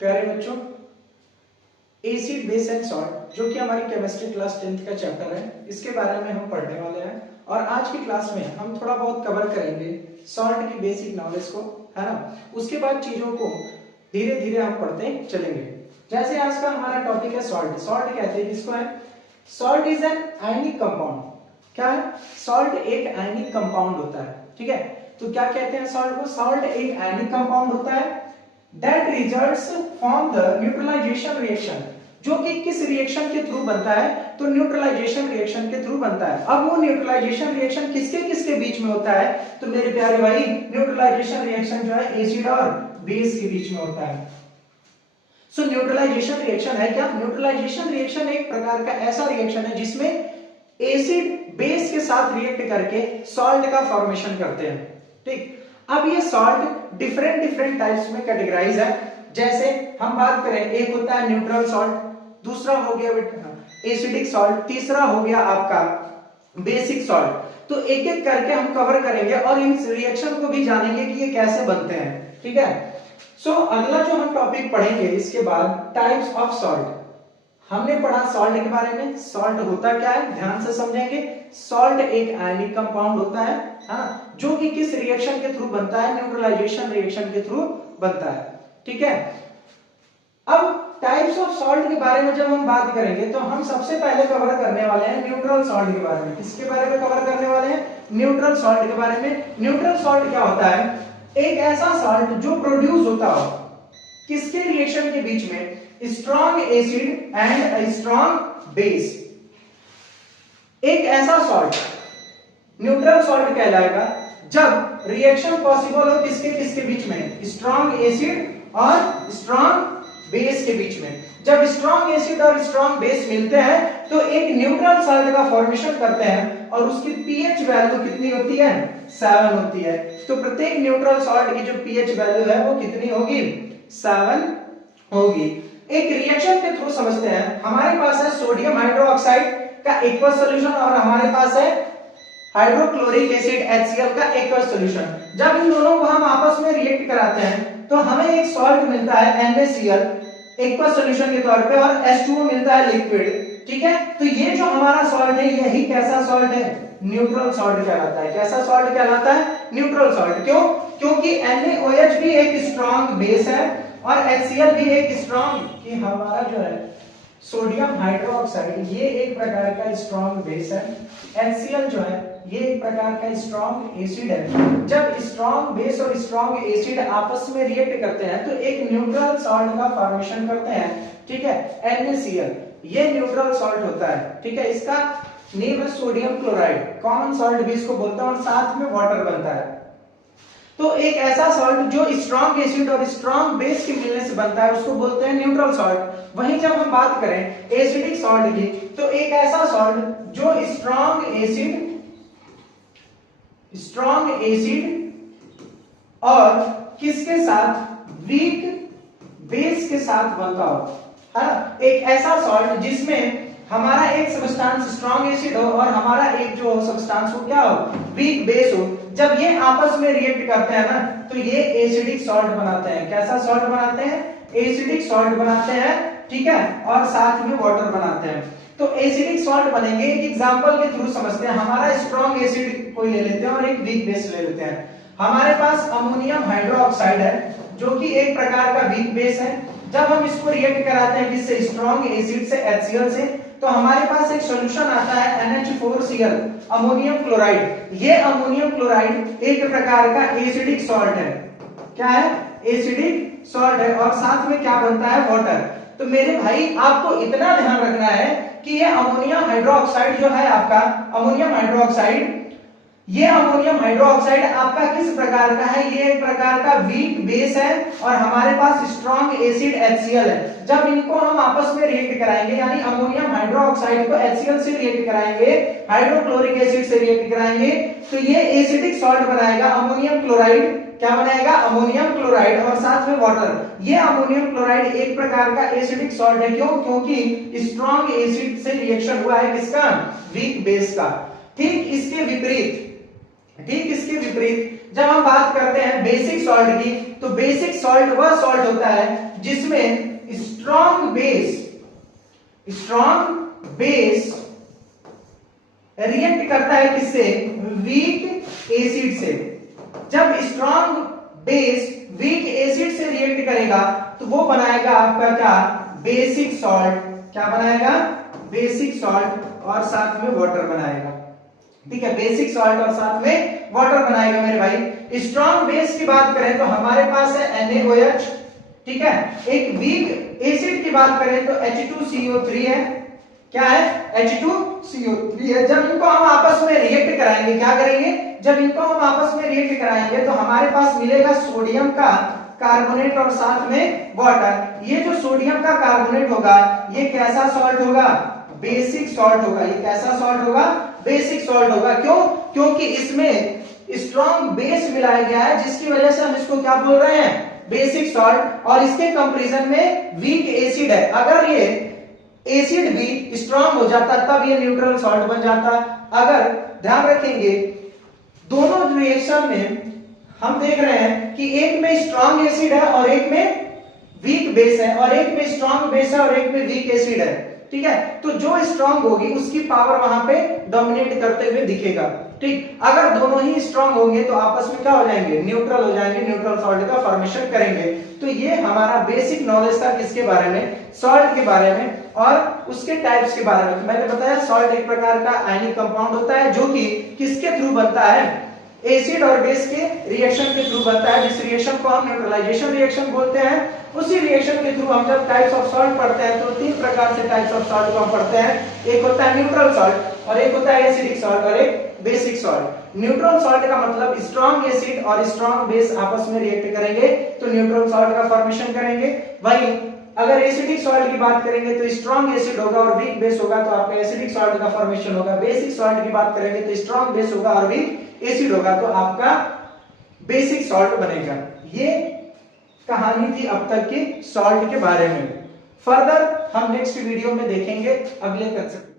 प्यारे बच्चों, acid base and salt जो कि हमारी केमिस्ट्री क्लास 10th का चैप्टर है, इसके बारे में हम पढ़ने वाले हैं। और आज की क्लास में हम थोड़ा बहुत कवर करेंगे सॉल्ट की बेसिक नॉलेज को, है ना। उसके बाद चीजों को धीरे धीरे हम पढ़ते चलेंगे। जैसे आज का हमारा टॉपिक है सॉल्ट। सॉल्ट कहते हैं किसको है? Salt is an ionic compound. क्या है? सॉल्ट एक आयनिक कंपाउंड होता है, ठीक है। तो क्या कहते हैं सॉल्ट को? सॉल्ट एक आयनिक कंपाउंड होता है that results from the neutralization reaction, जो कि किस रिएक्शन के थ्रू बनता है? तो न्यूट्रलाइजेशन रिएक्शन के थ्रू बनता है। अब वो न्यूट्रलाइजेशन रिएक्शन किसके किसके बीच में होता है? तो मेरे प्यारे भाई, न्यूट्रलाइजेशन रिएक्शन जो है एसिड और बेस के बीच में होता है। सो न्यूट्रलाइजेशन रिएक्शन है क्या? न्यूट्रलाइजेशन रिएक्शन एक प्रकार का ऐसा रिएक्शन है जिसमें एसिड बेस के साथ रिएक्ट करके सॉल्ट का फॉर्मेशन करते हैं, ठीक। अब ये सॉल्ट डिफरेंट डिफरेंट टाइप्स में कैटेगराइज है। जैसे हम बात करें, एक होता है न्यूट्रल सॉल्ट, दूसरा हो गया एसिडिक सॉल्ट, तीसरा हो गया आपका बेसिक सॉल्ट। तो एक एक करके हम कवर करेंगे और इन रिएक्शन को भी जानेंगे कि ये कैसे बनते हैं, ठीक है। सो अगला जो हम टॉपिक पढ़ेंगे इसके बाद, टाइप्स ऑफ सॉल्ट। हमने पढ़ा सॉल्ट के बारे में। सॉल्ट होता क्या है ध्यान से समझेंगे। सॉल्ट एक आयनिक कंपाउंड होता है ना, जो कि किस रिएक्शन के थ्रू बनता है? न्यूट्रलाइजेशन रिएक्शन के थ्रू बनता है, ठीक है। अब टाइप्स ऑफ सॉल्ट के बारे में जब हम बात करेंगे तो हम सबसे पहले कवर करने वाले हैं न्यूट्रल सॉल्ट के बारे में। किसके बारे में कवर करने वाले हैं? न्यूट्रल सॉल्ट के बारे में। न्यूट्रल सॉल्ट क्या होता है? एक ऐसा सॉल्ट जो प्रोड्यूस होता हो किसके रिएक्शन के बीच में? Strong acid and strong base. एक ऐसा सॉल्ट न्यूट्रल सॉल्ट कहलाएगा जब रिएक्शन पॉसिबल हो किसके किसके बीच में? स्ट्रॉन्ग एसिड और स्ट्रॉन्ग बेस के बीच में। जब स्ट्रॉन्ग एसिड और स्ट्रॉन्ग बेस मिलते हैं तो एक न्यूट्रल सॉल्ट का फॉर्मेशन करते हैं और उसकी पीएच वैल्यू कितनी होती है? 7 होती है। तो प्रत्येक न्यूट्रल सॉल्ट की जो पीएच वैल्यू है वो कितनी होगी? 7 होगी। एक रिएक्शन के थ्रू समझते हैं। हमारे पास है सोडियम हाइड्रोक्साइड का एक्वस सॉल्यूशन और हमारे पास है हाइड्रोक्लोरिक एसिड HCl का एक्वस सॉल्यूशन। जब इन दोनों को हम आपस में रिएक्ट कराते हैं तो हमें एक सॉल्ट मिलता है NaCl एक्वस सॉल्यूशन के तौर पे और H2O मिलता है लिक्विड, ठीक है। तो ये जो हमारा सॉल्ट है यही कैसा सॉल्ट है? न्यूट्रल सॉल्ट कहलाता है। कैसा सॉल्ट कहलाता है? Neutral salt. क्यों? क्योंकि NaOH भी एक स्ट्रॉन्ग बेस है और HCl भी एक स्ट्रॉन्ग, कि हमारा जो है सोडियम हाइड्रोक्साइड ये एक प्रकार का स्ट्रॉन्ग बेस है, HCl जो है ये एक प्रकार का स्ट्रॉन्ग एसिड है। जब स्ट्रॉन्ग बेस और स्ट्रॉन्ग एसिड आपस में रिएक्ट करते हैं तो एक न्यूट्रल सॉल्ट का फॉर्मेशन करते हैं, ठीक है। NaCl ये न्यूट्रल सॉल्ट होता है, ठीक है। इसका नेम है सोडियम क्लोराइड, कॉमन सॉल्ट भी इसको बोलते हैं, और साथ में वाटर बनता है। तो एक ऐसा सॉल्ट जो स्ट्रॉन्ग एसिड और स्ट्रॉन्ग बेस के मिलने से बनता है उसको बोलते हैं न्यूट्रल सॉल्ट। वहीं जब हम बात करें एसिडिक सॉल्ट की तो एक ऐसा सॉल्ट जो स्ट्रॉन्ग एसिड और किसके साथ? वीक बेस के साथ बनता हो, है ना। एक ऐसा सॉल्ट जिसमें हमारा एक सब्सटेंस स्ट्रॉन्ग एसिड हो और हमारा एक जो सब्सटेंस हो क्या हो? वीक बेस हो। जब ये आपस में रिएक्ट करते हैं ना तो ये एसिडिक सॉल्ट बनाते हैं। कैसा सॉल्ट बनाते हैं? एसिडिक सॉल्ट बनाते हैं, ठीक है। और साथ में वाटर बनाते हैं। तो एसिडिक सॉल्ट बनेंगे, एक एग्जांपल के थ्रू समझते हैं। हमारा स्ट्रॉन्ग एसिड कोई ले लेते हैं और एक वीक बेस ले लेते हैं। हमारे पास अमोनियम हाइड्रोक्साइड है जो कि एक प्रकार का वीक बेस है। जब हम इसको रिएक्ट कराते हैं किससे? स्ट्रॉन्ग एसिड से HCl से, तो हमारे पास एक सॉल्यूशन आता है NH4Cl अमोनियम क्लोराइड। ये अमोनियम क्लोराइड एक प्रकार का एसिडिक सॉल्ट है। क्या है? एसिडिक सॉल्ट है। और साथ में क्या बनता है? वाटर। तो मेरे भाई आपको इतना ध्यान रखना है कि ये अमोनियम हाइड्रोक्साइड जो है आपका, अमोनियम हाइड्रोक्साइड, ये अमोनियम हाइड्रोक्साइड आपका किस प्रकार का है? ये एक प्रकार का वीक बेस है और हमारे पास स्ट्रॉन्ग एसिड HCl है। जब इनको हम आपस में रिएक्ट कराएंगे, यानी अमोनियम हाइड्रोक्साइड को HCl से रिएक्ट कराएंगे, हाइड्रोक्लोरिक एसिड से रिएक्ट कराएंगे, तो ये एसिडिक सॉल्ट बनाएगा अमोनियम क्लोराइड। क्या बनाएगा? अमोनियम क्लोराइड और साथ में वाटर। ये अमोनियम क्लोराइड एक प्रकार का एसिडिक सॉल्ट है। क्यों? क्योंकि स्ट्रॉन्ग एसिड से रिएक्शन हुआ है किसका? वीक बेस का। ठीक इसके विपरीत जब हम बात करते हैं बेसिक सॉल्ट की, तो बेसिक सॉल्ट वह सॉल्ट होता है जिसमें स्ट्रॉन्ग बेस रिएक्ट करता है किससे? वीक एसिड से। जब स्ट्रॉन्ग बेस वीक एसिड से रिएक्ट करेगा तो वो बनाएगा आपका क्या? Basic salt. क्या बनाएगा? बेसिक सॉल्ट और साथ में वाटर बनाएगा। ठीक है, बेसिक सॉल्ट और साथ में वाटर बनाएगा मेरे भाई। स्ट्रॉन्ग बेस की बात करें तो हमारे पास है NaOH, ठीक है। एक वीक एसिड की बात करें तो H2CO3 है। क्या है? H2CO3 है। जब इनको हम आपस में रिएक्ट कराएंगे, क्या करेंगे? जब इनको हम आपस में रिएक्ट कराएंगे तो हमारे पास मिलेगा सोडियम का कार्बोनेट और साथ में वाटर। ये जो सोडियम का कार्बोनेट होगा ये कैसा सॉल्ट होगा? बेसिक सॉल्ट होगा। ये कैसा सॉल्ट होगा? बेसिक सॉल्ट होगा। क्यों? क्योंकि इसमें स्ट्रॉन्ग बेस मिलाया गया है, जिसकी वजह से हम इसको क्या बोल रहे हैं? Basic salt. और इसके कंपैरिजन में वीक एसिड है। अगर ये एसिड भी स्ट्रॉन्ग हो जाता तब ये न्यूट्रल सॉल्ट बन जाता। अगर ध्यान रखेंगे दोनों रिएक्शन में हम देख रहे हैं कि एक में स्ट्रॉन्ग एसिड है और एक में वीक बेस है, और एक में स्ट्रॉन्ग बेस है और एक में वीक एसिड है। ठीक है, तो जो स्ट्रॉन्ग होगी उसकी पावर वहां पे डोमिनेट करते हुए दिखेगा। ठीक, अगर दोनों ही स्ट्रॉन्ग होंगे तो आपस में क्या हो जाएंगे? न्यूट्रल हो जाएंगे, न्यूट्रल सॉल्ट का फॉर्मेशन करेंगे। तो ये हमारा बेसिक नॉलेज था किसके बारे में? सॉल्ट के बारे में और उसके टाइप्स के बारे में। तो मैंने बताया सॉल्ट एक प्रकार का आयनिक कंपाउंड होता है जो कि किसके थ्रू बनता है? एसिड और बेस के रिएक्शन के थ्रू बनता है, जिस रिएक्शन को हम न्यूट्रलाइजेशन रिएक्शन बोलते हैं। उसी रिएक्शन के थ्रू हम जब टाइप्स ऑफ सॉल्ट पढ़ते हैं तो तीन प्रकार से टाइप्स ऑफ सॉल्ट को हम पढ़ते हैं। एक होता है न्यूट्रल सॉल्ट, और एक होता है एसिडिक सॉल्ट, और एक बेसिक सॉल्ट। न्यूट्रल सॉल्ट का मतलब स्ट्रॉन्ग एसिड और स्ट्रॉन्ग बेस आपस में रिएक्ट करेंगे तो न्यूट्रल सॉल्ट का फॉर्मेशन करेंगे। वहीं अगर एसिडिक सॉल्ट की बात करेंगे तो स्ट्रॉन्ग एसिड होगा और वीक बेस होगा तो आपका एसिडिक सॉल्ट का फॉर्मेशन होगा। बेसिक सॉल्ट की बात करेंगे तो स्ट्रॉन्ग बेस होगा और वीक एसिड होगा तो आपका बेसिक सॉल्ट बनेगा। ये कहानी थी अब तक की सॉल्ट के बारे में। फर्दर हम नेक्स्ट वीडियो में देखेंगे अगले कंसेप्ट।